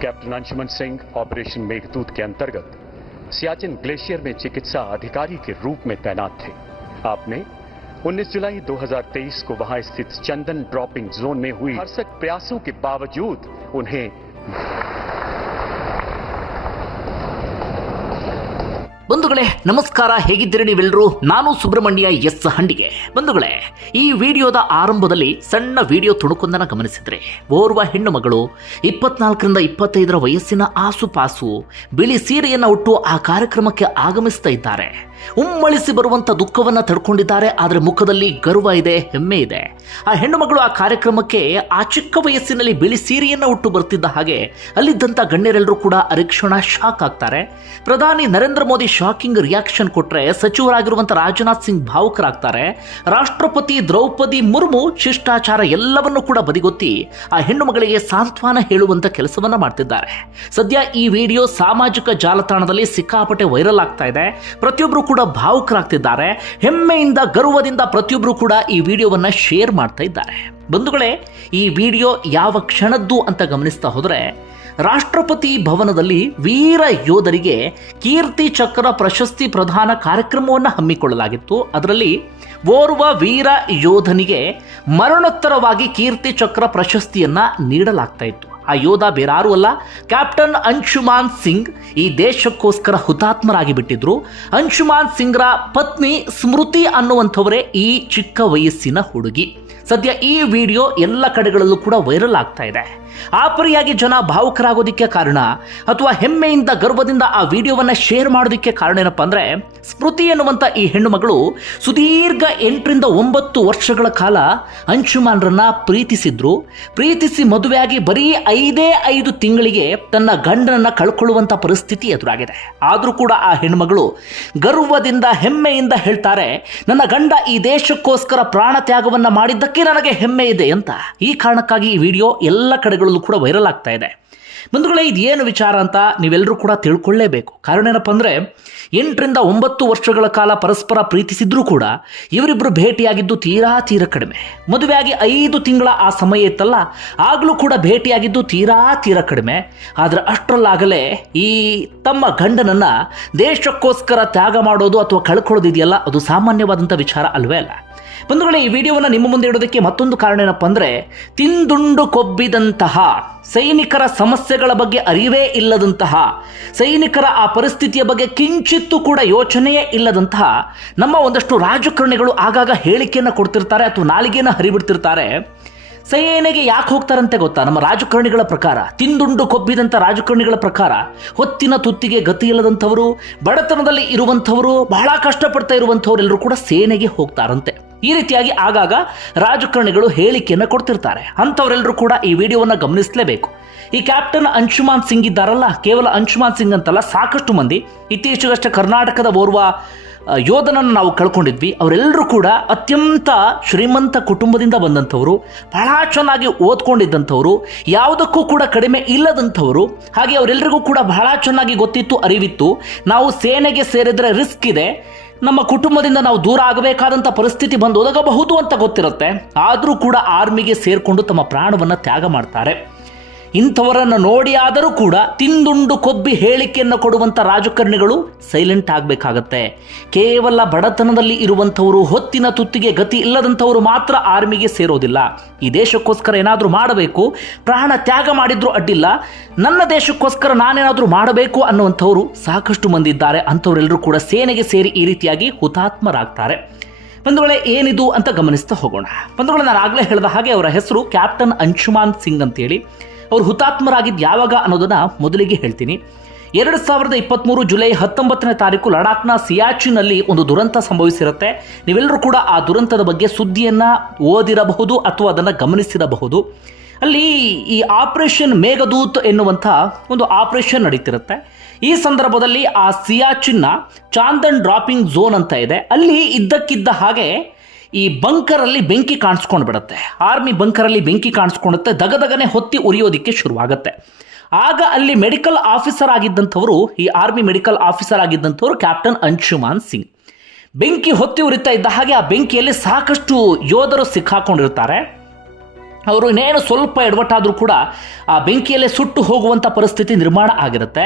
Captain Anshuman Singh operation Meghdoot के अंतर्गत Siachen glacier में चिकित्सा अधिकारी के रूप में तैनात थे। आपने 19 जुलाई 2023 को वहाँ स्थित चंदन ड्रॉपिंग जोन में हुई। हर्षक प्रयासों के बावजूद उन्हें ಬಂಧುಗಳೇ, ನಮಸ್ಕಾರ, ಹೇಗಿದ್ದೀರಿ ನೀವೆಲ್ಲರೂ ನಾನು ಸುಬ್ರಹ್ಮಣ್ಯ ಎಸ್ ಹಂಡಿಗೆ. ಬಂಧುಗಳೇ, ಈ ವಿಡಿಯೋದ ಆರಂಭದಲ್ಲಿ ಸಣ್ಣ ವಿಡಿಯೋ ತುಣುಕೊಂದನ್ನು ಗಮನಿಸಿದ್ರೆ, ಓರ್ವ ಹೆಣ್ಣು ಮಗಳು ಇಪ್ಪತ್ನಾಲ್ಕರಿಂದ ಇಪ್ಪತ್ತೈದರ ವಯಸ್ಸಿನ ಆಸುಪಾಸು ಬಿಳಿ ಸೀರೆಯನ್ನು ಉಟ್ಟು ಆ ಕಾರ್ಯಕ್ರಮಕ್ಕೆ ಆಗಮಿಸ್ತಾ ಇದ್ದಾರೆ. ಉಮ್ಮಳಿಸಿ ಬರುವಂತ ದುಃಖವನ್ನ ತಡ್ಕೊಂಡಿದ್ದಾರೆ, ಆದರೆ ಮುಖದಲ್ಲಿ ಗರ್ವ ಇದೆ, ಹೆಮ್ಮೆ ಇದೆ. ಆ ಹೆಣ್ಣು ಮಗಳು ಆ ಕಾರ್ಯಕ್ರಮಕ್ಕೆ ಆ ಚಿಕ್ಕ ವಯಸ್ಸಿನಲ್ಲಿ ಬಿಳಿ ಸೀರೆಯನ್ನ ಉಟ್ಟು ಬರ್ತಿದ್ದ ಹಾಗೆ ಅಲ್ಲಿದ್ದಂತ ಗಣ್ಯರೆಲ್ಲರೂ ಕೂಡ ಅರಿಕ್ಷಣ ಶಾಕ್ ಆಗ್ತಾರೆ. ಪ್ರಧಾನಿ ನರೇಂದ್ರ ಮೋದಿ ಶಾಕಿಂಗ್ ರಿಯಾಕ್ಷನ್ ಕೊಟ್ರೆ ಸಚಿವರಾಗಿರುವಂತ ರಾಜನಾಥ್ ಸಿಂಗ್ ಭಾವುಕರಾಗ್ತಾರೆ. ರಾಷ್ಟ್ರಪತಿ ದ್ರೌಪದಿ ಮುರ್ಮು ಶಿಷ್ಟಾಚಾರ ಎಲ್ಲವನ್ನೂ ಕೂಡ ಬದಿಗೊತ್ತಿ ಆ ಹೆಣ್ಣು ಮಗಳಿಗೆ ಸಾಂತ್ವನ ಹೇಳುವಂತ ಕೆಲಸವನ್ನ ಮಾಡ್ತಿದ್ದಾರೆ. ಸದ್ಯ ಈ ವಿಡಿಯೋ ಸಾಮಾಜಿಕ ಜಾಲತಾಣದಲ್ಲಿ ಸಿಕ್ಕಾಪಟ್ಟೆ ವೈರಲ್ ಆಗ್ತಾ ಇದೆ. ಪ್ರತಿಯೊಬ್ಬರು ಕೂಡ ಭಾವುಕರಾಗ್ತಿದ್ದಾರೆ. ಹೆಮ್ಮೆಯಿಂದ, ಗರ್ವದಿಂದ ಪ್ರತಿಯೊಬ್ಬರು ಕೂಡ ಈ ವಿಡಿಯೋವನ್ನ ಶೇರ್ ಮಾಡ್ತಾ ಇದ್ದಾರೆ. ಬಂಧುಗಳೇ, ಈ ವಿಡಿಯೋ ಯಾವ ಕ್ಷಣದ್ದು ಅಂತ ಗಮನಿಸ್ತಾ ಹೋದರೆ, ರಾಷ್ಟ್ರಪತಿ ಭವನದಲ್ಲಿ ವೀರ ಯೋಧರಿಗೆ ಕೀರ್ತಿ ಚಕ್ರ ಪ್ರಶಸ್ತಿ ಪ್ರದಾನ ಕಾರ್ಯಕ್ರಮವನ್ನು ಹಮ್ಮಿಕೊಳ್ಳಲಾಗಿತ್ತು. ಅದರಲ್ಲಿ ಓರ್ವ ವೀರ ಯೋಧನಿಗೆ ಮರಣೋತ್ತರವಾಗಿ ಕೀರ್ತಿ ಚಕ್ರ ಪ್ರಶಸ್ತಿಯನ್ನು ನೀಡಲಾಗ್ತಾ ಇತ್ತು. ಆ ಯೋಧ ಬೇರಾರೂ ಅಲ್ಲ, ಕ್ಯಾಪ್ಟನ್ ಅಂಶುಮಾನ್ ಸಿಂಗ್ ಈ ದೇಶಕ್ಕೋಸ್ಕರ ಹುತಾತ್ಮರಾಗಿ ಬಿಟ್ಟಿದ್ರು ಅಂಶುಮಾನ್ ಸಿಂಗ್ರ ಪತ್ನಿ ಸ್ಮೃತಿ ಅನ್ನುವಂಥವರೇ ಈ ಚಿಕ್ಕ ವಯಸ್ಸಿನ ಹುಡುಗಿ. ಸದ್ಯ ಈ ವಿಡಿಯೋ ಎಲ್ಲ ಕಡೆಗಳಲ್ಲೂ ಕೂಡ ವೈರಲ್ ಆಗ್ತಾ ಇದೆ. ಆಪರಿಯಾಗಿ ಪರಿಯಾಗಿ ಜನ ಭಾವುಕರಾಗೋದಿಕ್ಕೆ ಕಾರಣ ಅಥವಾ ಹೆಮ್ಮೆಯಿಂದ ಗರ್ವದಿಂದ ಆ ವಿಡಿಯೋವನ್ನ ಶೇರ್ ಮಾಡೋದಕ್ಕೆ ಕಾರಣ ಏನಪ್ಪಾ ಅಂದ್ರೆ, ಸ್ಮೃತಿ ಎನ್ನುವಂಥ ಈ ಹೆಣ್ಣುಮಗಳು ಸುದೀರ್ಘ ಎಂಟರಿಂದ ಒಂಬತ್ತು ವರ್ಷಗಳ ಕಾಲ ಅಂಶುಮಾನ್ರನ್ನ ಪ್ರೀತಿಸಿದ್ರು. ಪ್ರೀತಿಸಿ ಮದುವೆಯಾಗಿ ಬರೀ ಐದೇ ಐದು ತಿಂಗಳಿಗೆ ತನ್ನ ಗಂಡನನ್ನ ಕಳ್ಕೊಳ್ಳುವಂಥ ಪರಿಸ್ಥಿತಿ ಎದುರಾಗಿದೆ. ಆದರೂ ಕೂಡ ಆ ಹೆಣ್ಮಗಳು ಗರ್ವದಿಂದ, ಹೆಮ್ಮೆಯಿಂದ ಹೇಳ್ತಾರೆ, ನನ್ನ ಗಂಡ ಈ ದೇಶಕ್ಕೋಸ್ಕರ ಪ್ರಾಣ ತ್ಯಾಗವನ್ನು ಮಾಡಿದ್ದಕ್ಕೆ ನನಗೆ ಹೆಮ್ಮೆ ಇದೆ ಅಂತ. ಈ ಕಾರಣಕ್ಕಾಗಿ ಈ ವಿಡಿಯೋ ಎಲ್ಲ ಕಡೆಗಳಲ್ಲೂ ಕೂಡ ವೈರಲ್ ಆಗ್ತಾ ಇದೆ. ಬಂಧುಗಳೇ, ಇದೇನು ವಿಚಾರ ಅಂತ ನೀವೆಲ್ಲರೂ ಕೂಡ ತಿಳ್ಕೊಳ್ಳೇಬೇಕು. ಕಾರಣ ಏನಪ್ಪ ಅಂದರೆ, ಎಂಟರಿಂದ ಒಂಬತ್ತು ವರ್ಷಗಳ ಕಾಲ ಪರಸ್ಪರ ಪ್ರೀತಿಸಿದ್ರೂ ಕೂಡ ಇವರಿಬ್ಬರು ಭೇಟಿಯಾಗಿದ್ದು ತೀರಾ ತೀರ ಕಡಿಮೆ. ಮದುವೆಯಾಗಿ ಐದು ತಿಂಗಳ ಆ ಸಮಯ ಇತ್ತಲ್ಲ, ಆಗಲೂ ಕೂಡ ಭೇಟಿಯಾಗಿದ್ದು ತೀರಾ ತೀರ ಕಡಿಮೆ. ಆದರೆ ಅಷ್ಟರಲ್ಲಾಗಲೇ ಈ ತಮ್ಮ ಗಂಡನನ್ನ ದೇಶಕ್ಕೋಸ್ಕರ ತ್ಯಾಗ ಮಾಡೋದು ಅಥವಾ ಕಳ್ಕೊಳ್ಳೋದಿದೆಯಲ್ಲ ಅದು ಸಾಮಾನ್ಯವಾದಂಥ ವಿಚಾರ ಅಲ್ವೇ ಅಲ್ಲ. ಬಂಧುಗಳೇ, ಈ ವಿಡಿಯೋವನ್ನು ನಿಮ್ಮ ಮುಂದೆ ಇಡೋದಕ್ಕೆ ಮತ್ತೊಂದು ಕಾರಣ ಏನಪ್ಪ ಅಂದರೆ, ತಿಂದುಂಡು ಕೊಬ್ಬಿದಂತಹ ಸೈನಿಕರ ಸಮಸ್ಯೆಗಳ ಬಗ್ಗೆ ಅರಿವೇ ಇಲ್ಲದಂತಹ, ಸೈನಿಕರ ಆ ಪರಿಸ್ಥಿತಿಯ ಬಗ್ಗೆ ಕಿಂಚಿತ್ತೂ ಕೂಡ ಯೋಚನೆಯೇ ಇಲ್ಲದಂತಹ ನಮ್ಮ ಒಂದಷ್ಟು ರಾಜಕಾರಣಿಗಳು ಆಗಾಗ ಹೇಳಿಕೆಯನ್ನು ಕೊಡ್ತಿರ್ತಾರೆ ಅಥವಾ ನಾಲಿಗೆಯನ್ನು ಹರಿಬಿಡ್ತಿರ್ತಾರೆ. ಸೇನೆಗೆ ಯಾಕೆ ಹೋಗ್ತಾರಂತೆ ಗೊತ್ತಾ? ನಮ್ಮ ರಾಜಕಾರಣಿಗಳ ಪ್ರಕಾರ, ತಿಂದುಂಡು ಕೊಬ್ಬಿದಂಥ ರಾಜಕಾರಣಿಗಳ ಪ್ರಕಾರ, ಹೊತ್ತಿನ ತುತ್ತಿಗೆ ಗತಿ ಇಲ್ಲದಂಥವರು, ಬಡತನದಲ್ಲಿ ಇರುವಂಥವರು, ಬಹಳ ಕಷ್ಟಪಡ್ತಾ ಇರುವಂಥವರೆಲ್ಲರೂ ಕೂಡ ಸೇನೆಗೆ ಹೋಗ್ತಾರಂತೆ. ಈ ರೀತಿಯಾಗಿ ಆಗಾಗ ರಾಜಕಾರಣಿಗಳು ಹೇಳಿಕೆಯನ್ನು ಕೊಡ್ತಿರ್ತಾರೆ. ಅಂಥವರೆಲ್ಲರೂ ಕೂಡ ಈ ವಿಡಿಯೋವನ್ನು ಗಮನಿಸಲೇಬೇಕು. ಈ ಕ್ಯಾಪ್ಟನ್ ಅಂಶುಮಾನ್ ಸಿಂಗ್ ಇದ್ದಾರಲ್ಲ, ಕೇವಲ ಅಂಶುಮಾನ್ ಸಿಂಗ್ ಅಂತಲ್ಲ, ಸಾಕಷ್ಟು ಮಂದಿ. ಇತ್ತೀಚೆಗಷ್ಟೇ ಕರ್ನಾಟಕದ ಓರ್ವ ಯೋಧನನ್ನು ನಾವು ಕಳ್ಕೊಂಡಿದ್ವಿ. ಅವರೆಲ್ಲರೂ ಕೂಡ ಅತ್ಯಂತ ಶ್ರೀಮಂತ ಕುಟುಂಬದಿಂದ ಬಂದಂಥವರು, ಬಹಳ ಚೆನ್ನಾಗಿ ಓದ್ಕೊಂಡಿದ್ದಂಥವರು, ಯಾವುದಕ್ಕೂ ಕೂಡ ಕಡಿಮೆ ಇಲ್ಲದಂಥವರು, ಹಾಗೆ ಅವರೆಲ್ಲರಿಗೂ ಕೂಡ ಬಹಳ ಚೆನ್ನಾಗಿ ಗೊತ್ತಿತ್ತು, ಅರಿವಿತ್ತು. ನಾವು ಸೇನೆಗೆ ಸೇರಿದರೆ ರಿಸ್ಕ್ ಇದೆ. ನಮ್ಮ ಕುಟುಂಬದಿಂದ ನಾವು ದೂರ ಆಗಬೇಕಾದಂಥ ಪರಿಸ್ಥಿತಿ ಬಂದು ಒದಗಬಹುದು ಅಂತ ಗೊತ್ತಿರುತ್ತೆ. ಆದರೂ ಕೂಡ ಆರ್ಮಿಗೆ ಸೇರಿಕೊಂಡು ತಮ್ಮ ಪ್ರಾಣವನ್ನು ತ್ಯಾಗ ಮಾಡ್ತಾರೆ. ಇಂಥವರನ್ನು ನೋಡಿ ಆದರೂ ಕೂಡ ತಿಂದುಂಡು ಕೊಬ್ಬಿ ಹೇಳಿಕೆಯನ್ನು ಕೊಡುವಂಥ ರಾಜಕಾರಣಿಗಳು ಸೈಲೆಂಟ್ ಆಗಬೇಕಾಗತ್ತೆ. ಕೇವಲ ಬಡತನದಲ್ಲಿ ಇರುವಂಥವರು ಹೊತ್ತಿನ ತುತ್ತಿಗೆ ಗತಿ ಇಲ್ಲದಂಥವರು ಮಾತ್ರ ಆರ್ಮಿಗೆ ಸೇರೋದಿಲ್ಲ. ಈ ದೇಶಕ್ಕೋಸ್ಕರ ಏನಾದರೂ ಮಾಡಬೇಕು, ಪ್ರಾಣ ತ್ಯಾಗ ಮಾಡಿದ್ರೂ ಅಡ್ಡಿಲ್ಲ, ನನ್ನ ದೇಶಕ್ಕೋಸ್ಕರ ನಾನೇನಾದರೂ ಮಾಡಬೇಕು ಅನ್ನುವಂಥವರು ಸಾಕಷ್ಟು ಮಂದಿ ಇದ್ದಾರೆ ಅಂಥವರೆಲ್ಲರೂ ಕೂಡ ಸೇನೆಗೆ ಸೇರಿ ಈ ರೀತಿಯಾಗಿ ಹುತಾತ್ಮರಾಗ್ತಾರೆ. ಬಂಧುಗಳೇ, ಏನಿದು ಅಂತ ಗಮನಿಸ್ತಾ ಹೋಗೋಣ. ಬಂಧುಗಳೇ, ನಾನು ಆಗಲೇ ಹೇಳಿದ ಹಾಗೆ ಅವರ ಹೆಸರು ಕ್ಯಾಪ್ಟನ್ ಅಂಶುಮಾನ್ ಸಿಂಗ್ ಅಂತೇಳಿ. ಅವರು ಹುತಾತ್ಮರಾಗಿದ್ದು ಯಾವಾಗ ಅನ್ನೋದನ್ನು ಮೊದಲಿಗೆ ಹೇಳ್ತೀನಿ. ಎರಡು ಸಾವಿರದ ಇಪ್ಪತ್ತ್ಮೂರು ಜುಲೈ ಹತ್ತೊಂಬತ್ತನೇ ತಾರೀಕು ಲಡಾಖ್ನ ಸಿಯಾಚಿನಲ್ಲಿ ಒಂದು ದುರಂತ ಸಂಭವಿಸಿರುತ್ತೆ. ನೀವೆಲ್ಲರೂ ಕೂಡ ಆ ದುರಂತದ ಬಗ್ಗೆ ಸುದ್ದಿಯನ್ನು ಓದಿರಬಹುದು ಅಥವಾ ಅದನ್ನು ಗಮನಿಸಿರಬಹುದು. ಅಲ್ಲಿ ಈ ಆಪರೇಷನ್ ಮೇಘದೂತ್ ಎನ್ನುವಂಥ ಒಂದು ಆಪರೇಷನ್ ನಡೀತಿರುತ್ತೆ. ಈ ಸಂದರ್ಭದಲ್ಲಿ ಆ ಸಿಯಾಚಿನ್ನ ಚಾಂದನ್ ಡ್ರಾಪಿಂಗ್ ಝೋನ್ ಅಂತ ಇದೆ. ಅಲ್ಲಿ ಇದ್ದಕ್ಕಿದ್ದ ಹಾಗೆ ಈ ಬಂಕರಲ್ಲಿ ಬೆಂಕಿ ಕಾಣಿಸ್ಕೊಂಡು ಬಿಡುತ್ತೆ ಆರ್ಮಿ ಬಂಕರಲ್ಲಿ ಬೆಂಕಿ ಕಾಣಿಸ್ಕೊಂಡುತ್ತೆ ದಗದಗನೆ ಹೊತ್ತಿ ಉರಿಯೋದಿಕ್ಕೆ ಶುರುವಾಗುತ್ತೆ. ಆಗ ಅಲ್ಲಿ ಮೆಡಿಕಲ್ ಆಫೀಸರ್ ಆಗಿದ್ದಂಥವರು, ಈ ಆರ್ಮಿ ಮೆಡಿಕಲ್ ಆಫೀಸರ್ ಆಗಿದ್ದಂಥವರು ಕ್ಯಾಪ್ಟನ್ ಅಂಶುಮಾನ್ ಸಿಂಗ್. ಬೆಂಕಿ ಹೊತ್ತಿ ಉರಿತಾ ಇದ್ದ ಹಾಗೆ ಆ ಬೆಂಕಿಯಲ್ಲಿ ಸಾಕಷ್ಟು ಯೋಧರು ಸಿಕ್ಕಾಕೊಂಡಿರ್ತಾರೆ. ಅವರು ಇನ್ನೇನು ಸ್ವಲ್ಪ ಎಡವಟ್ಟಾದರೂ ಕೂಡ ಆ ಬೆಂಕಿಯಲ್ಲೇ ಸುಟ್ಟು ಹೋಗುವಂಥ ಪರಿಸ್ಥಿತಿ ನಿರ್ಮಾಣ ಆಗಿರುತ್ತೆ.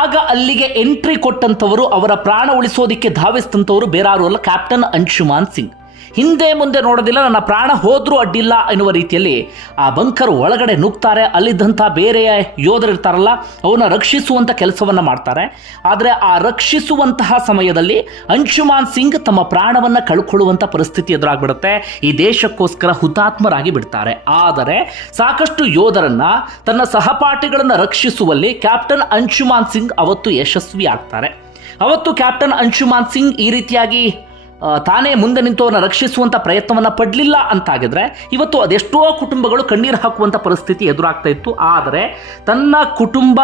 ಆಗ ಅಲ್ಲಿಗೆ ಎಂಟ್ರಿ ಕೊಟ್ಟಂಥವರು, ಅವರ ಪ್ರಾಣ ಉಳಿಸೋದಿಕ್ಕೆ ಧಾವಿಸಿದಂಥವರು ಬೇರಾರು ಅಲ್ಲ, ಕ್ಯಾಪ್ಟನ್ ಅಂಶುಮಾನ್ ಸಿಂಗ್. ಹಿಂದೆ ಮುಂದೆ ನೋಡೋದಿಲ್ಲ, ನನ್ನ ಪ್ರಾಣ ಹೋದರೂ ಅಡ್ಡಿಲ್ಲ ಎನ್ನುವ ರೀತಿಯಲ್ಲಿ ಆ ಬಂಕರ್ ಒಳಗಡೆ ನುಗ್ತಾರೆ. ಅಲ್ಲಿದ್ದಂಥ ಬೇರೆ ಯೋಧರು ಇರ್ತಾರಲ್ಲ, ಅವನ್ನ ರಕ್ಷಿಸುವಂಥ ಕೆಲಸವನ್ನು ಮಾಡ್ತಾರೆ. ಆದರೆ ಆ ರಕ್ಷಿಸುವಂತಹ ಸಮಯದಲ್ಲಿ ಅಂಶುಮಾನ್ ಸಿಂಗ್ ತಮ್ಮ ಪ್ರಾಣವನ್ನು ಕಳ್ಕೊಳ್ಳುವಂಥ ಪರಿಸ್ಥಿತಿ ಎದುರಾಗ್ಬಿಡುತ್ತೆ. ಈ ದೇಶಕ್ಕೋಸ್ಕರ ಹುತಾತ್ಮರಾಗಿ ಬಿಡ್ತಾರೆ. ಆದರೆ ಸಾಕಷ್ಟು ಯೋಧರನ್ನ, ತನ್ನ ಸಹಪಾಠಿಗಳನ್ನು ರಕ್ಷಿಸುವಲ್ಲಿ ಕ್ಯಾಪ್ಟನ್ ಅಂಶುಮಾನ್ ಸಿಂಗ್ ಅವತ್ತು ಯಶಸ್ವಿ ಆಗ್ತಾರೆ ಅವತ್ತು ಕ್ಯಾಪ್ಟನ್ ಅಂಶುಮಾನ್ ಸಿಂಗ್ ಈ ರೀತಿಯಾಗಿ ತಾನೇ ಮುಂದೆ ನಿಂತವನ್ನ ರಕ್ಷಿಸುವಂಥ ಪ್ರಯತ್ನವನ್ನ ಪಡಲಿಲ್ಲ ಅಂತಾಗಿದ್ರೆ ಇವತ್ತು ಅದೆಷ್ಟೋ ಕುಟುಂಬಗಳು ಕಣ್ಣೀರು ಹಾಕುವಂತ ಪರಿಸ್ಥಿತಿ ಎದುರಾಗ್ತಾ ಇತ್ತು. ಆದರೆ ತನ್ನ ಕುಟುಂಬ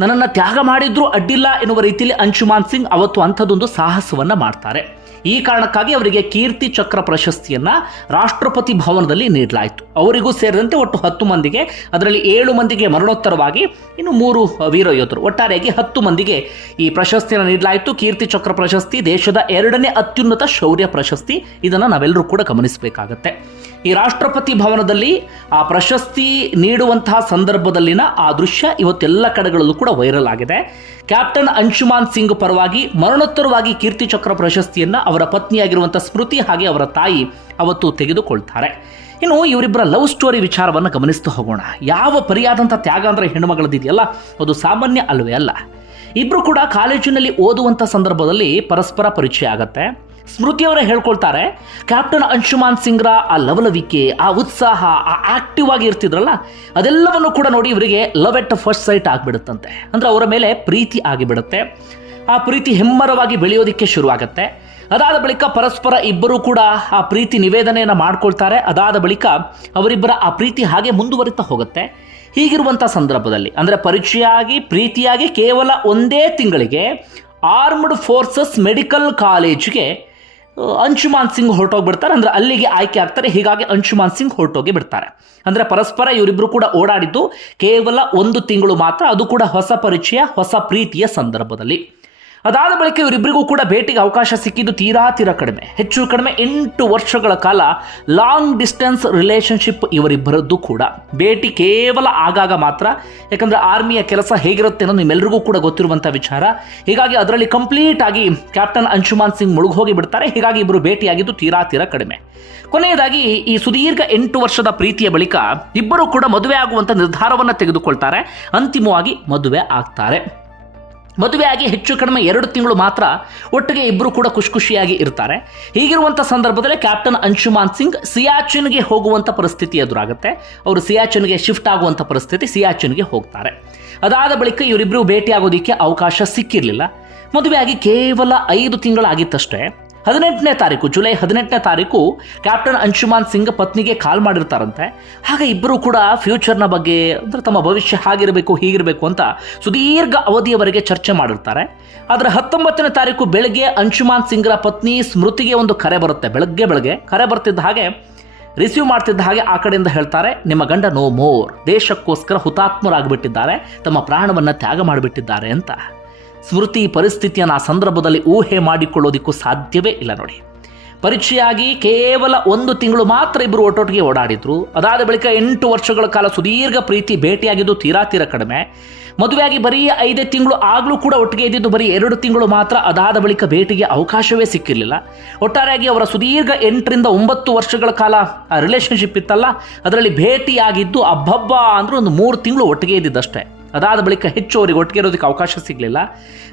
ನನ್ನನ್ನು ತ್ಯಾಗ ಮಾಡಿದ್ರೂ ಅಡ್ಡಿಲ್ಲ ಎನ್ನುವ ರೀತಿಯಲ್ಲಿ ಅಂಶುಮಾನ್ ಸಿಂಗ್ ಅವತ್ತು ಅಂಥದ್ದೊಂದು ಸಾಹಸವನ್ನು ಮಾಡ್ತಾರೆ. ಈ ಕಾರಣಕ್ಕಾಗಿ ಅವರಿಗೆ ಕೀರ್ತಿ ಚಕ್ರ ಪ್ರಶಸ್ತಿಯನ್ನ ರಾಷ್ಟ್ರಪತಿ ಭವನದಲ್ಲಿ ನೀಡಲಾಯಿತು. ಅವರಿಗೂ ಸೇರಿದಂತೆ ಒಟ್ಟು ಹತ್ತು ಮಂದಿಗೆ, ಅದರಲ್ಲಿ ಏಳು ಮಂದಿಗೆ ಮರಣೋತ್ತರವಾಗಿ, ಇನ್ನು ಮೂರು ವೀರ ಯೋಧರು. ಒಟ್ಟಾರೆಯಾಗಿ ಹತ್ತು ಮಂದಿಗೆ ಈ ಪ್ರಶಸ್ತಿಯನ್ನು ನೀಡಲಾಯಿತು. ಕೀರ್ತಿ ಚಕ್ರ ಪ್ರಶಸ್ತಿ ದೇಶದ ಎರಡನೇ ಅತ್ಯುನ್ನತ ಶೌರ್ಯ ಪ್ರಶಸ್ತಿ. ಇದನ್ನು ನಾವೆಲ್ಲರೂ ಕೂಡ ಗಮನಿಸಬೇಕಾಗತ್ತೆ. ಈ ರಾಷ್ಟ್ರಪತಿ ಭವನದಲ್ಲಿ ಆ ಪ್ರಶಸ್ತಿ ನೀಡುವಂತಹ ಸಂದರ್ಭದಲ್ಲಿನ ಆ ದೃಶ್ಯ ಇವತ್ತೆಲ್ಲ ಕಡೆಗಳಲ್ಲೂ ಕೂಡ ವೈರಲ್ ಆಗಿದೆ. ಕ್ಯಾಪ್ಟನ್ ಅಂಶುಮಾನ್ ಸಿಂಗ್ ಪರವಾಗಿ ಮರಣೋತ್ತರವಾಗಿ ಕೀರ್ತಿ ಚಕ್ರ ಪ್ರಶಸ್ತಿಯನ್ನು ಅವರ ಪತ್ನಿಯಾಗಿರುವಂಥ ಸ್ಮೃತಿ ಹಾಗೆ ಅವರ ತಾಯಿ ಅವತ್ತು ತೆಗೆದುಕೊಳ್ತಾರೆ. ಇನ್ನು ಇವರಿಬ್ಬರ ಲವ್ ಸ್ಟೋರಿ ವಿಚಾರವನ್ನು ಗಮನಿಸ್ತಾ ಹೋಗೋಣ. ಯಾವ ಪರಿಯಾದಂಥ ತ್ಯಾಗ ಅಂದರೆ ಹೆಣ್ಣುಮಗಳದಿದೆಯಲ್ಲ, ಅದು ಸಾಮಾನ್ಯ ಅಲ್ವೇ ಅಲ್ಲ. ಇಬ್ಬರು ಕೂಡ ಕಾಲೇಜಿನಲ್ಲಿ ಓದುವಂಥ ಸಂದರ್ಭದಲ್ಲಿ ಪರಸ್ಪರ ಪರಿಚಯ ಆಗತ್ತೆ. ಸ್ಮೃತಿಯವರೇ ಹೇಳ್ಕೊಳ್ತಾರೆ ಕ್ಯಾಪ್ಟನ್ ಅಂಶುಮಾನ್ ಸಿಂಗ್ರ ಆ ಲವಲವಿಕೆ, ಆ ಉತ್ಸಾಹ, ಆ ಆಕ್ಟಿವ್ ಆಗಿ ಇರ್ತಿದ್ರಲ್ಲ, ಅದೆಲ್ಲವನ್ನು ಕೂಡ ನೋಡಿ ಇವರಿಗೆ ಲವ್ ಎಟ್ ಫಸ್ಟ್ ಸೈಟ್ ಆಗಿಬಿಡುತ್ತಂತೆ. ಅಂದ್ರೆ ಅವರ ಮೇಲೆ ಪ್ರೀತಿ ಆಗಿಬಿಡುತ್ತೆ. ಆ ಪ್ರೀತಿ ಹೆಮ್ಮರವಾಗಿ ಬೆಳೆಯೋದಿಕ್ಕೆ ಶುರುವಾಗತ್ತೆ. ಅದಾದ ಬಳಿಕ ಪರಸ್ಪರ ಇಬ್ಬರೂ ಕೂಡ ಆ ಪ್ರೀತಿ ನಿವೇದನೆಯನ್ನು ಮಾಡ್ಕೊಳ್ತಾರೆ. ಅದಾದ ಬಳಿಕ ಅವರಿಬ್ಬರ ಆ ಪ್ರೀತಿ ಹಾಗೆ ಮುಂದುವರಿತಾ ಹೋಗುತ್ತೆ. ಹೀಗಿರುವಂಥ ಸಂದರ್ಭದಲ್ಲಿ, ಅಂದರೆ ಪರೀಕ್ಷೆಯಾಗಿ, ಪ್ರೀತಿಯಾಗಿ ಕೇವಲ ಒಂದೇ ತಿಂಗಳಿಗೆ ಆರ್ಮ್ಡ್ ಫೋರ್ಸಸ್ ಮೆಡಿಕಲ್ ಕಾಲೇಜ್ಗೆ ಅಂಶುಮಾನ್ ಸಿಂಗ್ ಹೊರಟೋಗ್ಬಿಡ್ತಾರೆ ಅಂದರೆ ಅಲ್ಲಿಗೆ ಆಯ್ಕೆ ಆಗ್ತಾರೆ. ಹೀಗಾಗಿ ಅಂಶುಮಾನ್ ಸಿಂಗ್ ಹೊರಟೋಗಿ ಬಿಡ್ತಾರೆ. ಅಂದರೆ ಪರಸ್ಪರ ಇವರಿಬ್ಬರು ಕೂಡ ಓಡಾಡಿದ್ದು ಕೇವಲ ಒಂದು ತಿಂಗಳು ಮಾತ್ರ. ಅದು ಕೂಡ ಹೊಸ ಪರಿಚಯ, ಹೊಸ ಪ್ರೀತಿಯ ಸಂದರ್ಭದಲ್ಲಿ. ಅದಾದ ಬಳಿಕ ಇವರಿಬ್ಬರಿಗೂ ಕೂಡ ಭೇಟಿಗೆ ಅವಕಾಶ ಸಿಕ್ಕಿದ್ದು ತೀರಾ ತೀರಾ ಕಡಿಮೆ. ಹೆಚ್ಚು ಕಡಿಮೆ ಎಂಟು ವರ್ಷಗಳ ಕಾಲ ಲಾಂಗ್ ಡಿಸ್ಟೆನ್ಸ್ ರಿಲೇಶನ್ಶಿಪ್ ಇವರಿಬ್ಬರದ್ದು ಕೂಡ. ಭೇಟಿ ಕೇವಲ ಆಗಾಗ ಮಾತ್ರ. ಯಾಕಂದರೆ ಆರ್ಮಿಯ ಕೆಲಸ ಹೇಗಿರುತ್ತೆ ಅನ್ನೋದು ನಿಮ್ಮೆಲ್ಲರಿಗೂ ಕೂಡ ಗೊತ್ತಿರುವಂಥ ವಿಚಾರ. ಹೀಗಾಗಿ ಅದರಲ್ಲಿ ಕಂಪ್ಲೀಟ್ ಆಗಿ ಕ್ಯಾಪ್ಟನ್ ಅಂಶುಮಾನ್ ಸಿಂಗ್ ಮುಳುಗೋಗಿ ಬಿಡ್ತಾರೆ. ಹೀಗಾಗಿ ಇಬ್ಬರು ಭೇಟಿಯಾಗಿದ್ದು ತೀರಾ ತೀರಾ ಕಡಿಮೆ. ಕೊನೆಯದಾಗಿ ಈ ಸುದೀರ್ಘ ಎಂಟು ವರ್ಷದ ಪ್ರೀತಿಯ ಬಳಿಕ ಇಬ್ಬರು ಕೂಡ ಮದುವೆ ಆಗುವಂಥ ನಿರ್ಧಾರವನ್ನು ತೆಗೆದುಕೊಳ್ತಾರೆ. ಅಂತಿಮವಾಗಿ ಮದುವೆ ಆಗ್ತಾರೆ. ಮದುವೆಯಾಗಿ ಹೆಚ್ಚು ಕಡಿಮೆ ಎರಡು ತಿಂಗಳು ಮಾತ್ರ ಒಟ್ಟಿಗೆ ಇಬ್ಬರು ಕೂಡ ಖುಷಿ ಖುಷಿಯಾಗಿ ಇರ್ತಾರೆ. ಹೀಗಿರುವಂಥ ಸಂದರ್ಭದಲ್ಲಿ ಕ್ಯಾಪ್ಟನ್ ಅಂಶುಮಾನ್ ಸಿಂಗ್ ಸಿಯಾಚಿನ್ಗೆ ಹೋಗುವಂಥ ಪರಿಸ್ಥಿತಿ ಎದುರಾಗುತ್ತೆ. ಅವರು ಸಿಯಾಚಿನ್ಗೆ ಶಿಫ್ಟ್ ಆಗುವಂಥ ಪರಿಸ್ಥಿತಿ ಸಿಯಾಚಿನ್ಗೆ ಹೋಗ್ತಾರೆ. ಅದಾದ ಬಳಿಕ ಇವರಿಬ್ಬರು ಭೇಟಿಯಾಗೋದಕ್ಕೆ ಅವಕಾಶ ಸಿಕ್ಕಿರಲಿಲ್ಲ. ಮದುವೆಯಾಗಿ ಕೇವಲ ಐದು ತಿಂಗಳಾಗಿತ್ತಷ್ಟೇ. ಹದಿನೆಂಟನೇ ತಾರೀಕು, ಜುಲೈ ಹದಿನೆಂಟನೇ ತಾರೀಕು ಕ್ಯಾಪ್ಟನ್ ಅಂಶುಮಾನ್ ಸಿಂಗ್ ಪತ್ನಿಗೆ ಕಾಲ್ ಮಾಡಿರ್ತಾರಂತೆ. ಹಾಗೆ ಇಬ್ಬರು ಕೂಡ ಫ್ಯೂಚರ್ನ ಬಗ್ಗೆ ಅಂದರೆ ತಮ್ಮ ಭವಿಷ್ಯ ಹಾಗಿರಬೇಕು, ಹೀಗಿರಬೇಕು ಅಂತ ಸುದೀರ್ಘ ಅವಧಿಯವರೆಗೆ ಚರ್ಚೆ ಮಾಡಿರ್ತಾರೆ. ಆದರೆ ಹತ್ತೊಂಬತ್ತನೇ ತಾರೀಕು ಬೆಳಗ್ಗೆ ಅಂಶುಮಾನ್ ಸಿಂಗ್ರ ಪತ್ನಿ ಸ್ಮೃತಿಗೆ ಒಂದು ಕರೆ ಬರುತ್ತೆ. ಬೆಳಗ್ಗೆ ಬೆಳಗ್ಗೆ ಕರೆ ಬರ್ತಿದ್ದ ಹಾಗೆ ರಿಸೀವ್ ಮಾಡ್ತಿದ್ದ ಹಾಗೆ ಆ ಕಡೆಯಿಂದ ಹೇಳ್ತಾರೆ, ನಿಮ್ಮ ಗಂಡ ನೋ ಮೋರ್ ದೇಶಕ್ಕೋಸ್ಕರ ಹುತಾತ್ಮರಾಗಿಬಿಟ್ಟಿದ್ದಾರೆ. ತಮ್ಮ ಪ್ರಾಣವನ್ನು ತ್ಯಾಗ ಮಾಡಿಬಿಟ್ಟಿದ್ದಾರೆ ಅಂತ. ಸ್ಮೃತಿ ಪರಿಸ್ಥಿತಿಯನ್ನು ಆ ಸಂದರ್ಭದಲ್ಲಿ ಊಹೆ ಮಾಡಿಕೊಳ್ಳೋದಿಕ್ಕೂ ಸಾಧ್ಯವೇ ಇಲ್ಲ ನೋಡಿ. ಪರೀಕ್ಷೆಯಾಗಿ ಕೇವಲ ಒಂದು ತಿಂಗಳು ಮಾತ್ರ ಇಬ್ಬರು ಒಟ್ಟೊಟ್ಟಿಗೆ ಓಡಾಡಿದ್ರು. ಅದಾದ ಬಳಿಕ ಎಂಟು ವರ್ಷಗಳ ಕಾಲ ಸುದೀರ್ಘ ಪ್ರೀತಿ, ಭೇಟಿಯಾಗಿದ್ದು ತೀರಾ ತೀರ ಕಡಿಮೆ. ಮದುವೆಯಾಗಿ ಬರೀ ಐದೇ ತಿಂಗಳು ಆಗಲೂ ಕೂಡ ಒಟ್ಟಿಗೆ ಇದ್ದಿದ್ದು ಬರೀ ಎರಡು ತಿಂಗಳು ಮಾತ್ರ ಅದಾದ ಬಳಿಕ ಭೇಟಿಗೆ ಅವಕಾಶವೇ ಸಿಕ್ಕಿರಲಿಲ್ಲ. ಒಟ್ಟಾರೆಯಾಗಿ ಅವರ ಸುದೀರ್ಘ ಎಂಟರಿಂದ ಒಂಬತ್ತು ವರ್ಷಗಳ ಕಾಲ ಆ ರಿಲೇಶನ್ಶಿಪ್ ಇತ್ತಲ್ಲ, ಅದರಲ್ಲಿ ಭೇಟಿಯಾಗಿದ್ದು ಅಬ್ಬಬ್ಬ ಅಂದ್ರೆ ಒಂದು ಮೂರು ತಿಂಗಳು ಒಟ್ಟಿಗೆ ಇದ್ದಿದ್ದಷ್ಟೇ. ಅದಾದ ಬಳಿಕ ಹೆಚ್ಚು ಅವರಿಗೆ ಒಟ್ಟಿಗೆ ಇರೋದಕ್ಕೆ ಅವಕಾಶ ಸಿಗಲಿಲ್ಲ.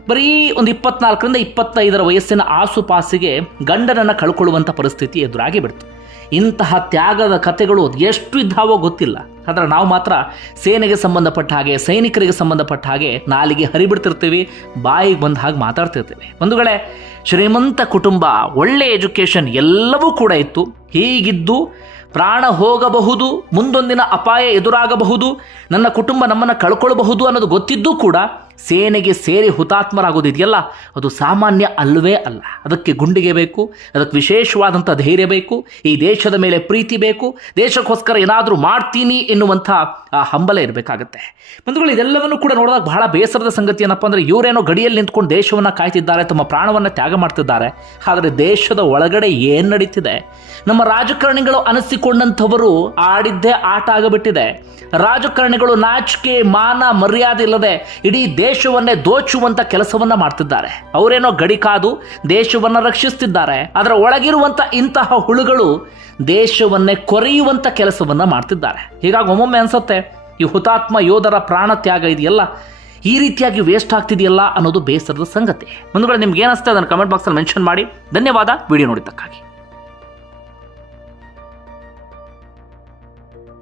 ಬರೀ ಒಂದು ಇಪ್ಪತ್ನಾಲ್ಕರಿಂದ ಇಪ್ಪತ್ತೈದರ ವಯಸ್ಸಿನ ಆಸುಪಾಸಿಗೆ ಗಂಡನನ್ನು ಕಳ್ಕೊಳ್ಳುವಂಥ ಪರಿಸ್ಥಿತಿ ಎದುರಾಗಿ ಬಿಡ್ತು. ಇಂತಹ ತ್ಯಾಗದ ಕಥೆಗಳು ಎಷ್ಟು ಇದ್ದಾವೋ ಗೊತ್ತಿಲ್ಲ. ಆದರೆ ನಾವು ಮಾತ್ರ ಸೇನೆಗೆ ಸಂಬಂಧಪಟ್ಟ ಹಾಗೆ, ಸೈನಿಕರಿಗೆ ಸಂಬಂಧಪಟ್ಟ ಹಾಗೆ ನಾಲಿಗೆ ಹರಿಬಿಡ್ತಿರ್ತೀವಿ, ಬಾಯಿಗೆ ಬಂದ ಹಾಗೆ ಮಾತಾಡ್ತಿರ್ತೀವಿ. ಒಂದುಗಳೇ ಶ್ರೀಮಂತ ಕುಟುಂಬ, ಒಳ್ಳೆ ಎಜುಕೇಷನ್ ಎಲ್ಲವೂ ಕೂಡ ಇತ್ತು. ಹೀಗಿದ್ದು ಪ್ರಾಣ ಹೋಗಬಹುದು ಮುಂದೊಂದಿನ ಅಪಾಯ ಎದುರಾಗಬಹುದು ನನ್ನ ಕುಟುಂಬ ನಮ್ಮನ್ನು ಕಳ್ಕೊಳ್ಬಹುದು ಅನ್ನೋದು ಗೊತ್ತಿದ್ದೂ ಕೂಡ ಸೇನೆಗೆ ಸೇರಿ ಹುತಾತ್ಮರಾಗೋದಿದೆಯಲ್ಲ, ಅದು ಸಾಮಾನ್ಯ ಅಲ್ಲವೇ ಅಲ್ಲ. ಅದಕ್ಕೆ ಗುಂಡಿಗೆ ಬೇಕು, ಅದಕ್ಕೆ ವಿಶೇಷವಾದಂಥ ಧೈರ್ಯ ಬೇಕು, ಈ ದೇಶದ ಮೇಲೆ ಪ್ರೀತಿ ಬೇಕು, ದೇಶಕ್ಕೋಸ್ಕರ ಏನಾದರೂ ಮಾಡ್ತೀನಿ ಎನ್ನುವಂಥ ಆ ಹಂಬಲ ಇರಬೇಕಾಗತ್ತೆ. ಬಂಧುಗಳು, ಇದೆಲ್ಲವನ್ನು ಕೂಡ ನೋಡಿದಾಗ ಬಹಳ ಬೇಸರದ ಸಂಗತಿ ಏನಪ್ಪ ಅಂದರೆ, ಇವರೇನೋ ಗಡಿಯಲ್ಲಿ ನಿಂತ್ಕೊಂಡು ದೇಶವನ್ನು ಕಾಯ್ತಿದ್ದಾರೆ, ತಮ್ಮ ಪ್ರಾಣವನ್ನು ತ್ಯಾಗ ಮಾಡ್ತಿದ್ದಾರೆ, ಆದರೆ ದೇಶದ ಒಳಗಡೆ ಏನು ನಡೀತಿದೆ? ನಮ್ಮ ರಾಜಕಾರಣಿಗಳು ಅನಿಸಿಕೊಂಡಂಥವರು ಆಡಿದ್ದೇ ಆಟ ಆಗಬಿಟ್ಟಿದೆ. ರಾಜಕಾರಣಿಗಳು ನಾಚಿಕೆ, ಮಾನ, ಮರ್ಯಾದೆ ಇಲ್ಲದೆ ಇಡೀ ದೇಶವನ್ನೇ ದೋಚುವಂತ ಕೆಲಸವನ್ನ ಮಾಡ್ತಿದ್ದಾರೆ. ಅವರೇನೋ ಗಡಿ ಕಾದು ದೇಶವನ್ನ ರಕ್ಷಿಸ್ತಿದ್ದಾರೆ. ಅದರ ಒಳಗಿರುವಂತ ಇಂತಹ ಹುಳುಗಳು ದೇಶವನ್ನೇ ಕೊರೆಯುವಂತ ಕೆಲಸವನ್ನ ಮಾಡ್ತಿದ್ದಾರೆ. ಹೀಗಾಗಿ ಒಮ್ಮೊಮ್ಮೆ ಅನ್ಸುತ್ತೆ, ಈ ಹುತಾತ್ಮ ಯೋಧರ ಪ್ರಾಣ ತ್ಯಾಗ ಇದೆಯಲ್ಲ, ಈ ರೀತಿಯಾಗಿ ವೇಸ್ಟ್ ಆಗ್ತಿದೆಯಲ್ಲ ಅನ್ನೋದು ಬೇಸರದ ಸಂಗತಿ. ಮುಂದುಗಡೆ ನಿಮ್ಗೆ ಏನಿಸ್ತದೆ ಅದನ್ನು ಕಮೆಂಟ್ ಬಾಕ್ಸಲ್ಲಿ ಮೆನ್ಷನ್ ಮಾಡಿ. ಧನ್ಯವಾದ. ವಿಡಿಯೋ ನೋಡಿದ್ದಕ್ಕಾಗಿ.